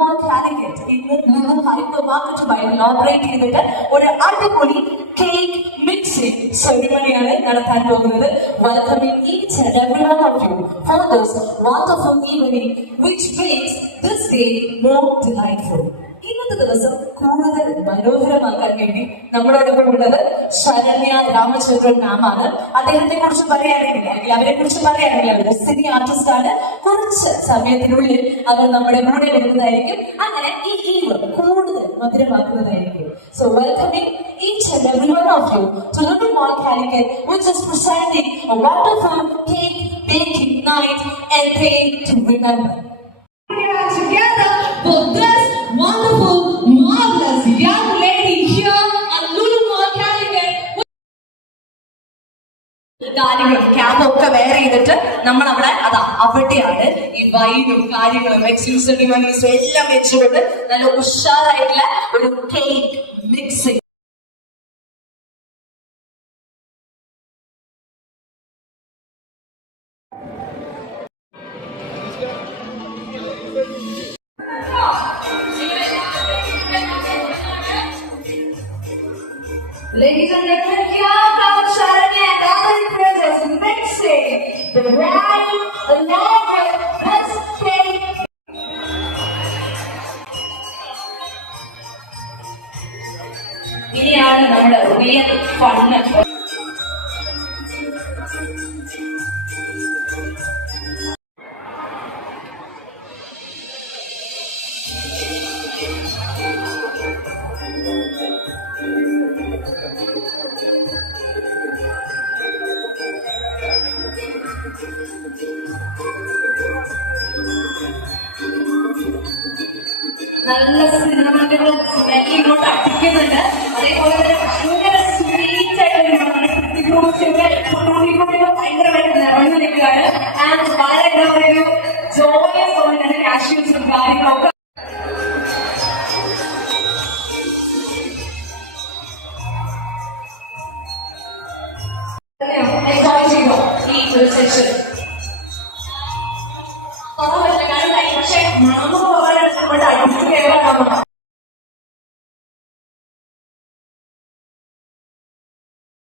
മോൾ കാലിക്കറ്റ് ഇന്ന് Lulu hyper മാർക്കറ്റുമായി collaborate ചെയ്തിട്ട് ഒരു അടിപൊളി കേക്ക് മിക്സിംഗ് സെറിമണിയാണ് നടത്താൻ പോകുന്നത്. Welcoming each and every one of you for this wonderful evening which makes this day more delightful. ഇന്നത്തെ ദിവസം കൂടുതൽ മനോഹരമാക്കാൻ വേണ്ടി നമ്മളോടൊപ്പം ഉള്ളത് ശരണ്യ രാമചന്ദ്രൻ മാമാണ്. അദ്ദേഹത്തെ കുറിച്ച് പറയുകയാണെങ്കിൽ അല്ലെങ്കിൽ അവരെ കുറിച്ച് പറയുകയാണെങ്കിൽ അവർ സിനി ആർട്ടിസ്റ്റ് ആണ്. കുറച്ച് സമയത്തിനുള്ളിൽ അവർ നമ്മുടെ കൂടെ വരുന്നതായിരിക്കും. അങ്ങനെ ഈ ഈവ് കൂടുതൽ മധുരമാക്കുന്നതായിരിക്കും. So welcoming each and every one of you to Lulu Mall Calicut, which is presenting a wonderful cake baking night and day to remember. Together for this wonderful, marvelous young lady here at Lulu Mall Calicut. കാര്യങ്ങളും ക്യാമ്പൊക്കെ wear ചെയ്തിട്ട് നമ്മൾ അവിടെ അവിടെയാണ് ഈ വൈനും കാര്യങ്ങളും എക്സ്ക്യൂസീവ്സും എല്ലാം വെച്ചുകൊണ്ട് നല്ല ഉഷാറായിട്ടുള്ള ഒരു cake mixing. Ladies and gentlemen, here comes Sharanya and Brothers mixing the brand elaborate best cake. ഇനിയാണ് നമ്മുടെ റിയൽ ഫണ്ട്. നല്ല സിനിമകൾ ഇങ്ങോട്ട് അടിക്കുന്നുണ്ട്. അതേപോലെ തന്നെ ഭയങ്കര സ്വീറ്റ് ആയിട്ട് ഭയങ്കരമായിട്ട് നിറഞ്ഞു നിൽക്കുകയാണ്. ആൻഡ് വളരെ എന്താ പറയുക ജോയസ് ആയിട്ട് കാഷ്യൂസും കാര്യങ്ങളൊക്കെ എൻജോയ് ചെയ്തോ ഈ ഒരു സെഷൻ. പക്ഷെ നമുക്ക് പോകാനായിട്ട് നമ്മുടെ അടിച്ചു കയറാൻ